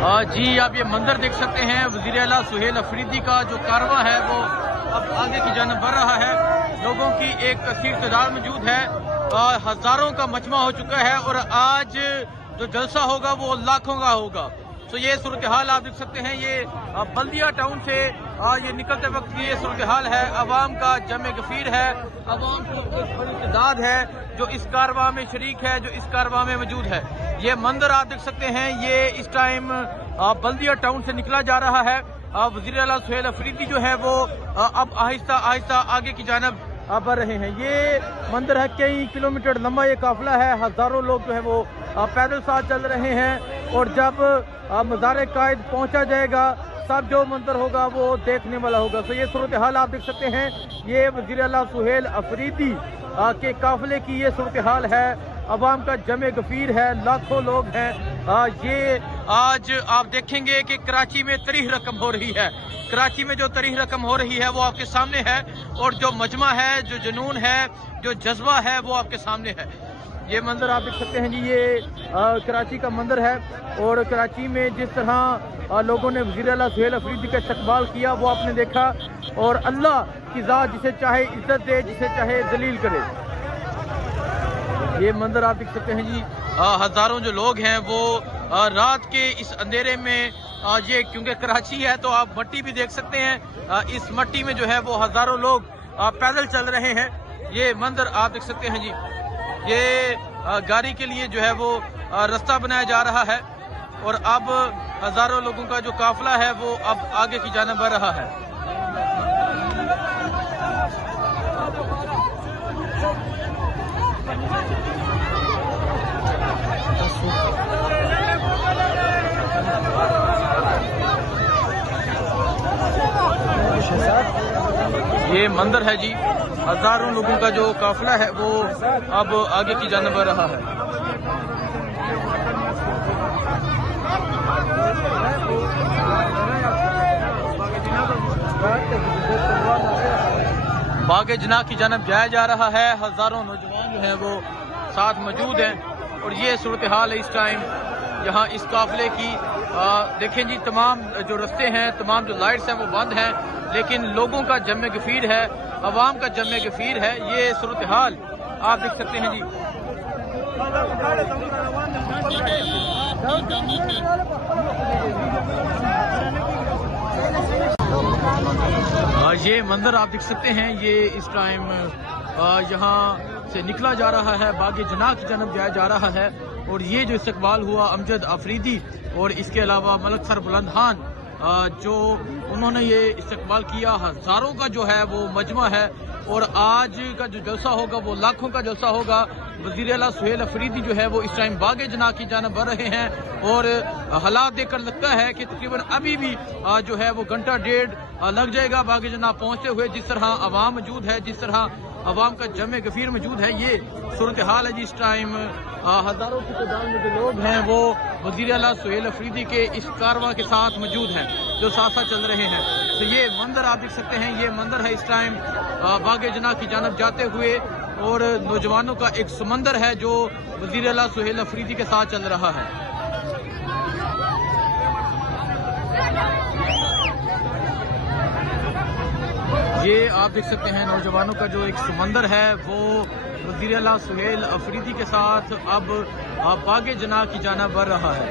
जी आप ये मंदिर देख सकते हैं वज़ीर आला सुहेल अफरीदी का जो कारवां है वो अब आगे की जानिब बढ़ रहा है। लोगों की एक कसीर तादाद मौजूद है, हजारों का मजमा हो चुका है और आज जो जलसा होगा वो लाखों का होगा। तो ये सूरत हाल आप देख सकते हैं। ये बल्दिया टाउन से ये निकलते वक्त की ये सूरत हाल है। अवाम का जमे गफीर है, अवाम की एक बड़ी तादाद है जो इस कारवां में शरीक है, जो इस कारवां में मौजूद है। ये मंदिर आप देख सकते हैं, ये इस टाइम बल्दिया टाउन से निकला जा रहा है। वज़ीर आला सुहेल अफरीदी जो है वो अब आहिस्ता आहिस्ता आगे की जानिब बढ़ रहे हैं। ये मंदिर है, कई किलोमीटर लंबा ये काफिला है, हजारों लोग जो है वो पैदल साथ चल रहे हैं। और जब मज़ार कायद पहुंचा जाएगा तब जो मंदिर होगा वो देखने वाला होगा। तो ये सूरत हाल आप देख सकते हैं, ये वज़ीर आला सुहेल अफरीदी के काफिले की ये सूरत हाल है। अवाम का जमे गफीर है, लाखों लोग हैं। ये आज आप देखेंगे कि कराची में तरीह रकम हो रही है। कराची में जो तरीह रकम हो रही है वो आपके सामने है, और जो मजमा है, जो जुनून है, जो जज्बा है वो आपके सामने है। ये मंदिर आप देख सकते हैं जी, ये कराची का मंदिर है। और कराची में जिस तरह लोगों ने वज़ीर आला सुहेल अफरीदी का इस्तकबाल किया वो आपने देखा। और अल्लाह की ज़ात जिसे चाहे इज्जत दे, जिसे चाहे दलील करे। ये मंदिर आप देख सकते हैं जी, हजारों जो लोग हैं वो रात के इस अंधेरे में, ये क्योंकि कराची है तो आप मट्टी भी देख सकते हैं, इस मट्टी में जो है वो हजारों लोग पैदल चल रहे हैं। ये मंदिर आप देख सकते हैं जी, ये गाड़ी के लिए जो है वो रास्ता बनाया जा रहा है। और अब हजारों लोगों का जो काफिला है वो अब आगे की जानिब बढ़ रहा है। ये मंदिर है जी, हजारों लोगों का जो काफिला है वो अब आगे की जानिब बढ़ रहा है। बागे जना की जानिब जाया जा रहा है। हजारों नौजवान जो हैं वो साथ मौजूद हैं। और ये सूरत हाल है इस टाइम यहाँ इस काफिले की। देखें जी, तमाम जो रास्ते हैं, तमाम जो लाइट्स हैं वो बंद हैं, लेकिन लोगों का जमे गफीर है, अवाम का जमे गफीर है। ये सूरत हाल आप देख सकते हैं जी। ये मंदिर आप देख सकते हैं, ये इस टाइम यहाँ से निकला जा रहा है, बागे जना की जानिब जाया जा रहा है। और ये जो इस्तकबाल हुआ अमजद अफरीदी और इसके अलावा मलक सर बुलंद खान, जो उन्होंने ये इस्तकबाल किया, हजारों का जो है वो मजमा है। और आज का जो जलसा होगा वो लाखों का जलसा होगा। वज़ीर आला सुहेल अफरीदी जो है वो इस टाइम बागे जना की जानिब बढ़ रहे हैं। और हालात देखकर लगता है कि तकरीबन अभी भी जो है वो घंटा डेढ़ लग जाएगा बागे जना पहुंचते हुए। जिस तरह अवाम मौजूद है, जिस तरह अवाम का जमे गफीर मौजूद है, ये सूरत हाल है जी। इस टाइम हजारों की तादाद में जो लोग हैं वो वज़ीर आला सुहेल अफरीदी के इस कारवां के साथ मौजूद हैं, जो साथ साथ चल रहे हैं। तो ये मंदिर आप देख सकते हैं, ये मंदिर है इस टाइम बागे जना की जानिब जाते हुए। और नौजवानों का एक समंदर है जो वज़ीर आला सुहेल अफरीदी के साथ चल रहा है। ये आप देख सकते हैं, नौजवानों का जो एक समंदर है वो वज़ीर आला सुहेल अफरीदी के साथ अब बागे जना की जानिब बढ़ रहा है।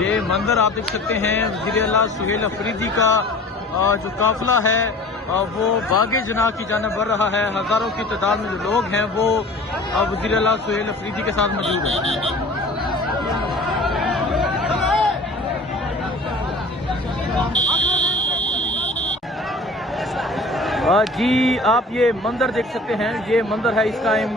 ये मंदिर आप देख सकते हैं, वज़ीर आला सुहेल अफरीदी का जो काफिला है वो बागे जना की जानिब बढ़ रहा है। हजारों की तादाद में जो लोग हैं वो वज़ीर आला सुहेल अफरीदी के साथ मौजूद हैं। जी आप ये मंदिर देख सकते हैं, ये मंदिर है इस टाइम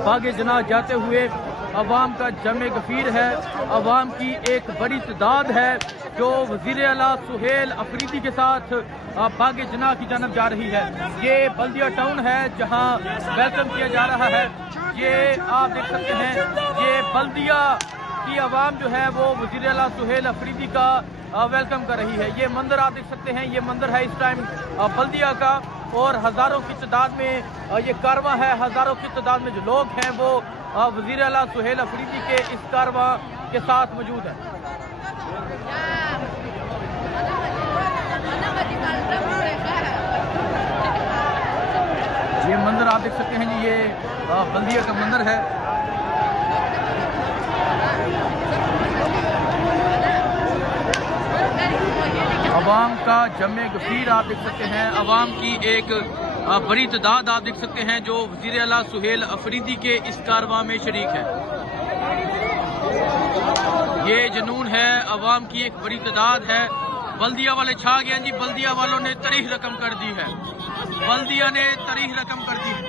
बागे जना जाते हुए। अवाम का जमे गफीर है, अवाम की एक बड़ी तादाद है जो वज़ीर आला सुहेल अफरीदी के साथ बागे जना की जानब जा रही है। ये बल्दिया टाउन है जहां वेलकम किया जा रहा है। ये आप देख सकते हैं, ये बल्दिया की आवाम जो है वो वज़ीर आला सुहेल अफरीदी का वेलकम कर रही है। ये मंदिर आप देख सकते हैं, ये मंदिर है इस टाइम बल्दिया का, और हज़ारों की तादाद में ये कारवां है। हज़ारों की तादाद में जो लोग हैं वो वज़ीर आला सुहेल अफरीदी के इस कारवां के साथ मौजूद है। ये मंदिर आप देख सकते हैं जी, ये बल्दिया का मंदिर है। अवाम का जमे गफीर आप देख सकते हैं, अवाम की एक बड़ी तादाद आप देख सकते हैं जो वज़ीर आला सुहेल अफरीदी के इस कारवां में शरीक है। ये जुनून है, अवाम की एक बड़ी तादाद है। बल्दिया वाले छा गए हैं जी, बल्दिया वालों ने तारीख रकम कर दी है, बल्दिया ने तारीख रकम कर दी है।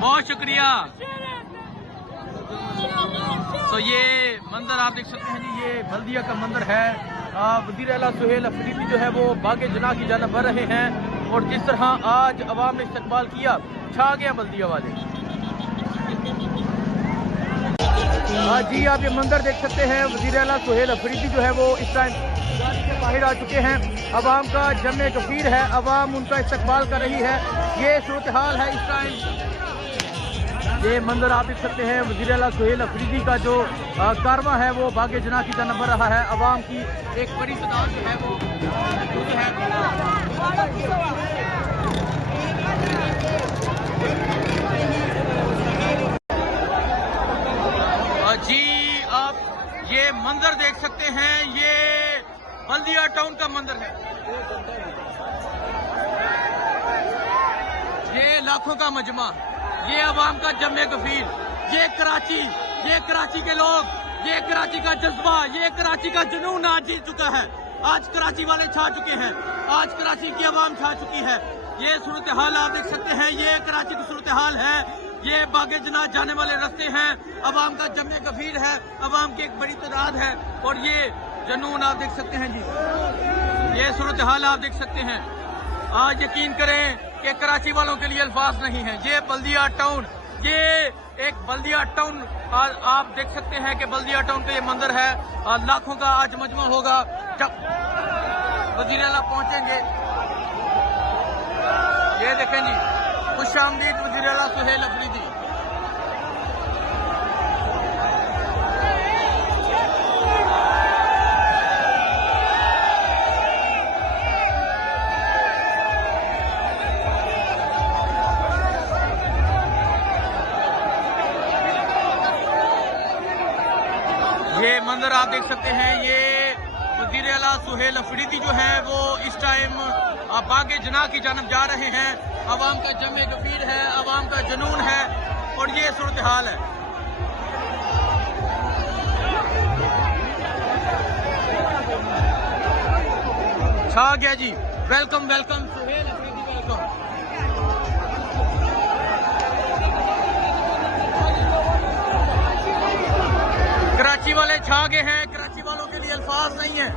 बहुत शुक्रिया। तो ये मंदिर आप देख सकते हैं जी, ये बल्दिया का मंदिर है। वज़ीर आला सुहेल अफरीदी जो है वो बागे जना की जानब बढ़ रहे हैं, और जिस तरह आज अवाम ने इस्तकबाल किया, छा गया बल्दिया वाले। जी आप ये मंदिर देख सकते हैं, वज़ीर आला सुहेल अफरीदी जो है वो इस टाइम बाहर आ चुके हैं। अवाम का जमे गफीर है, अवाम उनका इस्तकबाल कर रही है। ये सूरत हाल है इस टाइम। ये मंदिर आप देख सकते हैं, वज़ीर आला सुहेल अफरीदी का जो कारवां है वो बागे जना की जानब बढ़ रहा है। अवाम की एक बड़ी तादाद जो है वो है। जी आप ये मंदिर देख सकते हैं, ये बल्दिया टाउन का मंदिर है। ये लाखों का मजमा, ये अवाम का जमे गफीर, ये कराची के लोग, ये कराची का जज्बा, ये कराची का जुनून आज जीत चुका है। आज कराची वाले छा चुके हैं, आज कराची की अवाम छा चुकी है। ये सूरत हाल आप देख सकते हैं, ये कराची की सूरत हाल है। ये बागे जना जाने वाले रास्ते हैं, अवाम का जमे गफीर है, अवाम की एक बड़ी तादाद है, और ये जुनून आप देख सकते हैं जी, ये सूरत हाल आप देख सकते हैं। आज यकीन करें कि कराची वालों के लिए अल्फाज नहीं है। ये बल्दिया टाउन, ये एक बल्दिया टाउन आप देख सकते हैं कि बल्दिया टाउन का ये मंदिर है। लाखों का आज मजमा होगा जब वज़ीर आला पहुंचेंगे। ये देखें जी, खुशामदीद वज़ीर आला सुहेल अफरीदी। ये मंदिर आप देख सकते हैं, ये वज़ीर आला सुहेल अफरीदी जो है वो इस टाइम बागे जना की जानब जा रहे हैं। अवाम का जमे गफीर है, अवाम का जुनून है, और ये सूरत हाल है। छा गया जी, welcome welcome Suhail Afridi, welcome. Karachi वाले छा गए हैं, कराची वालों के लिए अल्फाज नहीं है।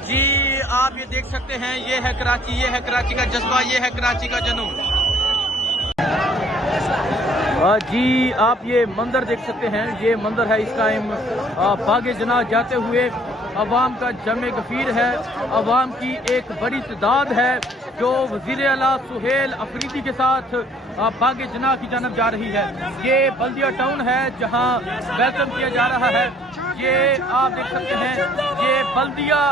जी आप ये देख सकते हैं, ये है कराची, ये है कराची का जज्बा, ये है कराची का जुनून। जी आप ये मंदिर देख सकते हैं, ये मंदिर है इस टाइम बागे जना जाते हुए। अवाम का जमे गफीर है, अवाम की एक बड़ी तादाद है जो वज़ीर आला सुहेल अफरीदी के साथ बागे जना की जानब जा रही है। ये बल्दिया टाउन है जहां वेलकम किया जा रहा है। ये आप देख सकते हैं, ये बल्दिया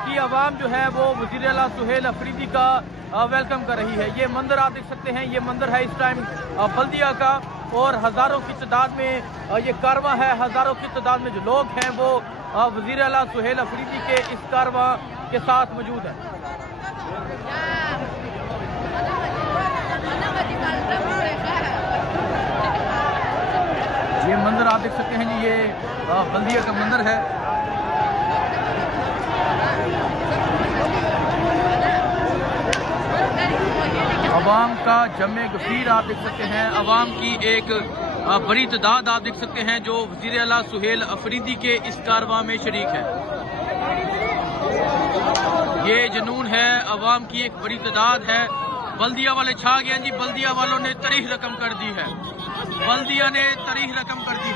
की आवाम जो है वो वज़ीर आला सुहेल अफरीदी का वेलकम कर रही है। ये मंदिर आप देख सकते हैं, ये मंदिर है इस टाइम बल्दिया का, और हज़ारों की तादाद में ये कारवां है। हज़ारों की तादाद में जो लोग हैं वो वज़ीर आला सुहेल अफरीदी के इस कारवां के साथ मौजूद है। ये मंदिर आप देख सकते हैं जी, ये बल्दिया का मंदिर है। अवाम का जमे गफीर आप देख सकते हैं। अवाम की एक बड़ी तादाद आप देख सकते हैं जो वज़ीर आला सुहेल अफरीदी के इस कारवां में शरीक है। ये जुनून है, अवाम की एक बड़ी तादाद है। बल्दिया वाले छा गए हैं जी, बल्दिया वालों ने तारीख रकम कर दी है, बल्दिया ने तारीख रकम कर दी।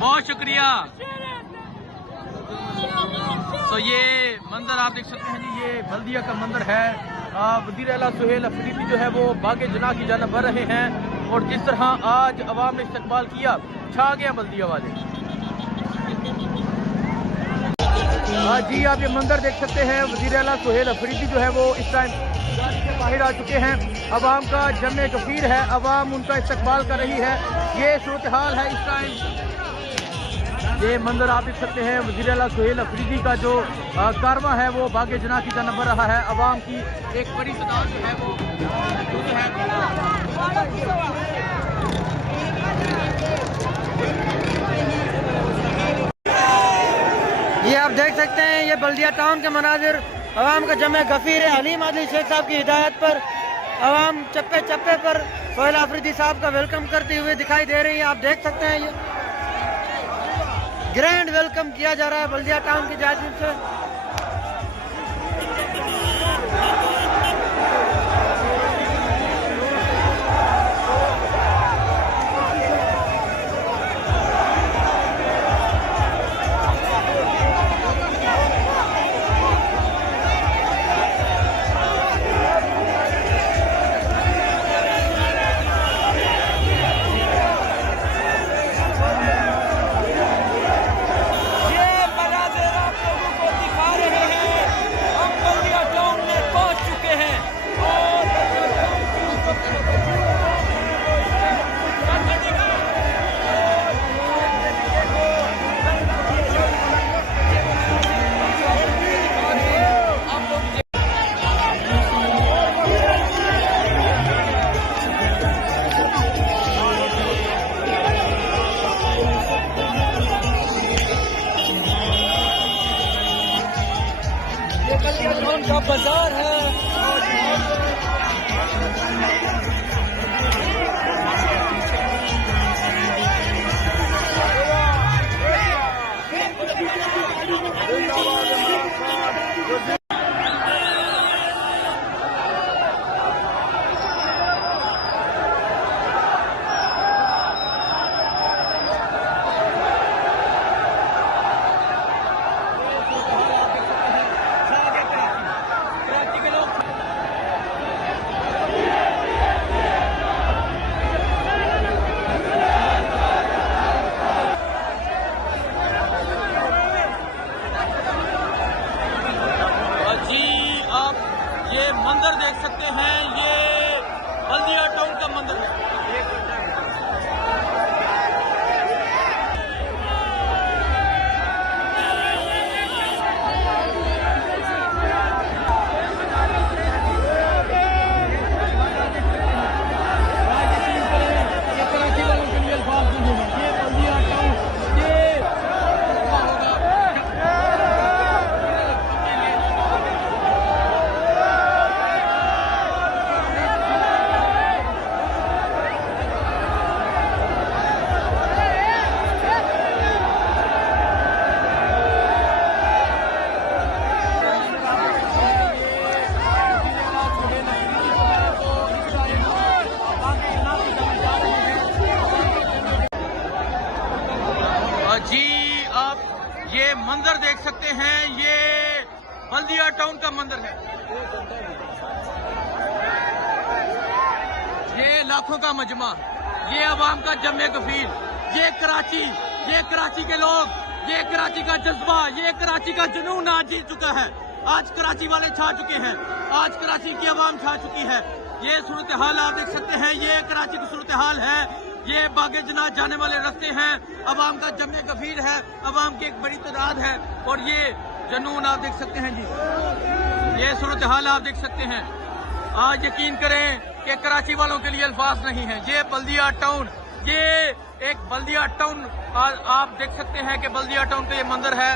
बहुत शुक्रिया। तो ये मंदिर आप देख सकते हैं जी, ये बल्दिया का मंदिर है। वज़ीर आला सुहेल अफरीदी जो है वो बागे जना की जानिब बढ़ रहे हैं और जिस तरह आज अवाम ने इस्तकबाल किया, छा गया बल्दिया वाले। जी आप ये मंदिर देख सकते हैं, वज़ीर आला सुहेल अफरीदी जो है वो इस टाइम से बाहर आ चुके हैं। अवाम का जमे गफीर है, अवाम उनका इस्तकबाल कर रही है। ये सूरत हाल है इस टाइम। ये मंदिर आप देख सकते हैं, वज़ीर आला सुहेल अफरीदी का जो कारवां है वो बागे जना की जानिब बढ़ रहा है। अवाम की एक बड़ी तादाद जो है वो है। ये आप देख सकते हैं, ये बल्दिया टाउन के मनाजिर, अवाम का जमे गफीर है। हलीम आदिल शेख साहब की हिदायत पर अवाम चप्पे चप्पे पर सुहेल अफरीदी साहब का वेलकम करते हुए दिखाई दे रही है। आप देख सकते हैं, ये ग्रैंड वेलकम किया जा रहा है बल्दिया टाउन की जानिब से। का बाजार है। ये मंदिर देख सकते हैं, ये बल्दिया टाउन का मंदिर है। जी आप ये मंदिर देख सकते हैं, ये बल्दिया टाउन का मंदिर है। ये लाखों का मजमा, ये अवाम का जमे गफीर, ये कराची के लोग, ये कराची का जज्बा, ये कराची का जुनून आज जीत चुका है। आज कराची वाले छा चुके हैं, आज कराची की अवाम छा चुकी है। ये सूरत हाल आप देख सकते हैं, ये कराची की सूरत हाल है। ये बागे जना जाने वाले रास्ते हैं, अवाम का जमे गफीर है, अवाम की एक बड़ी तादाद है और ये जुनून आप देख सकते हैं जी, ये सूरत हाल आप देख सकते हैं। आज यकीन करें कि कराची वालों के लिए अल्फाज नहीं है। ये बल्दिया टाउन ये एक बल्दिया टाउन आप देख सकते हैं कि बल्दिया टाउन का ये मंदिर है।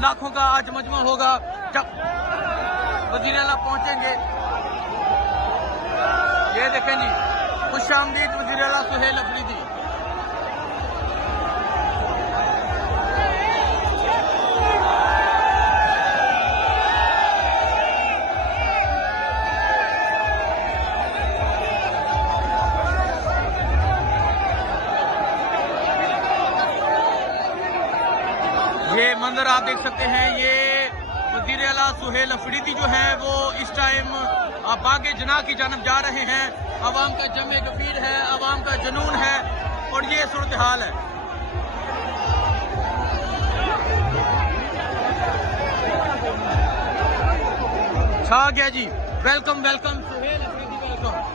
लाखों का आज मजमा होगा जब वजीर आला पहुंचेंगे। ये देखें जी, खुशामदीद वजीर आला सुहेल अफरीदी। ये मंदिर आप देख सकते हैं, ये वजीर आला सुहेल अफरीदी जो है वो इस टाइम बागे जना की जानब जा रहे हैं। अवाम का जमे गफीर है, अवाम का जुनून है और ये सूरत हाल है। छा गया जी। Welcome welcome Suhail Afridi, welcome.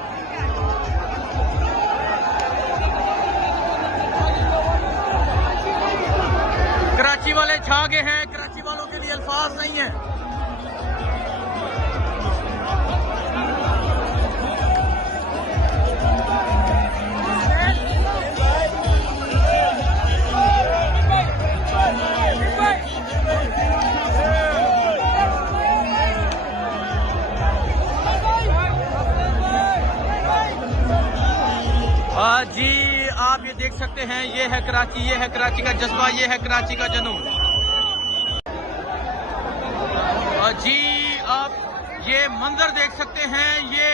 Karachi वाले छा गए हैं, कराची वालों के लिए अल्फाज नहीं है। जी आप ये देख सकते हैं, ये है कराची, ये है कराची का जज्बा, ये है कराची का जुनून। जी आप ये मंदिर देख सकते हैं, ये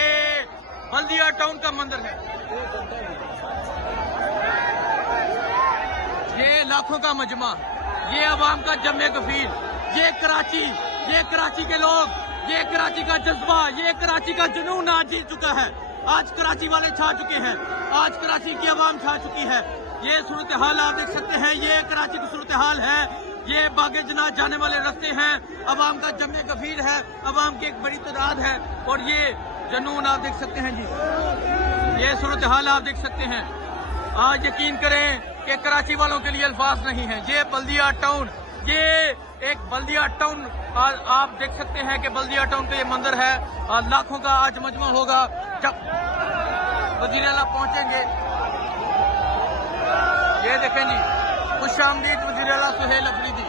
बल्दिया टाउन का मंदिर है। ये लाखों का मजमा, ये अवाम का जमे गफीर, ये कराची के लोग, ये कराची का जज्बा, ये कराची का जुनून आज जीत चुका है। आज कराची वाले छा चुके हैं, आज कराची की आवाम छा चुकी है। ये सूरत हाल आप देख सकते हैं, ये कराची की सूरत हाल है। ये बागे जना जाने वाले रास्ते हैं, अवाम का जमे गफीर है, अवाम की एक बड़ी तादाद है और ये जुनून आप देख सकते हैं जी। ये सूरत हाल आप देख सकते हैं। आज यकीन करें कि कराची वालों के लिए अल्फाज नहीं है। ये बल्दिया टाउन, ये एक बल्दिया टाउन आप देख सकते हैं कि बल्दिया टाउन का ये मंदिर है। लाखों का आज मजमा होगा जब वजीर आला पहुंचेंगे। ये देखें जी, खुशामदीद वजीर आला सुहेल अफरीदी।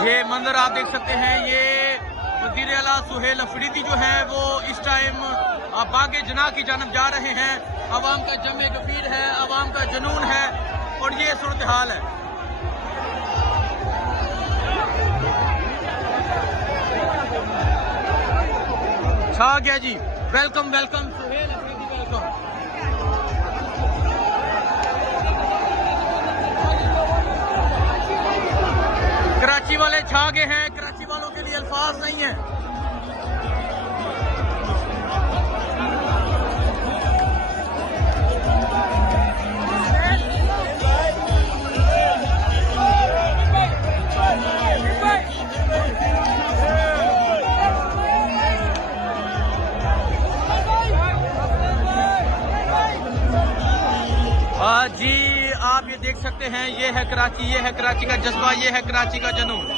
ये मंदिर आप देख सकते हैं, ये वजीर आला सुहेल अफरीदी जो है वो इस टाइम बागे जना की जानब जा रहे हैं। अवाम का जमे गफीर है, अवाम का जुनून है और ये सूरत हाल है। छा गया जी। Welcome welcome Suhail Afridi, welcome. Karachi वाले छा गए हैं, कराची वालों के लिए अल्फाज नहीं है। जी आप ये देख सकते हैं, ये है कराची, ये है कराची का जज्बा, ये है कराची का जुनून।